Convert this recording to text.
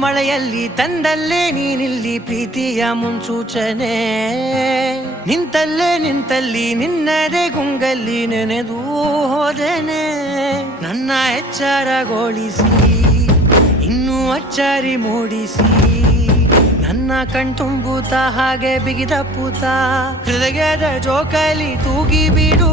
ಮಳೆಯಲ್ಲಿ ತಂದಲ್ಲೇ ನೀನಿಲ್ಲಿ ಪ್ರೀತಿಯ ಮುನ್ಸೂಚನೆ ನಿಂತಲ್ಲಿ ನಿನ್ನದೇ ಗುಂಗಲ್ಲಿ ನೆನೆದು ಹೋದನೆ ನನ್ನ ಎಚ್ಚರಗೊಳಿಸಿ ಇನ್ನೂ ಅಚ್ಚರಿ ಮೂಡಿಸಿ ನನ್ನ ಕಣ್ತುಂಬುತ್ತ ಹಾಗೆ ಬಿಗಿದ ಪೂತ ಹೃದಯದ ಜೋಕಾಲಿ ತೂಗಿ ಬಿಡು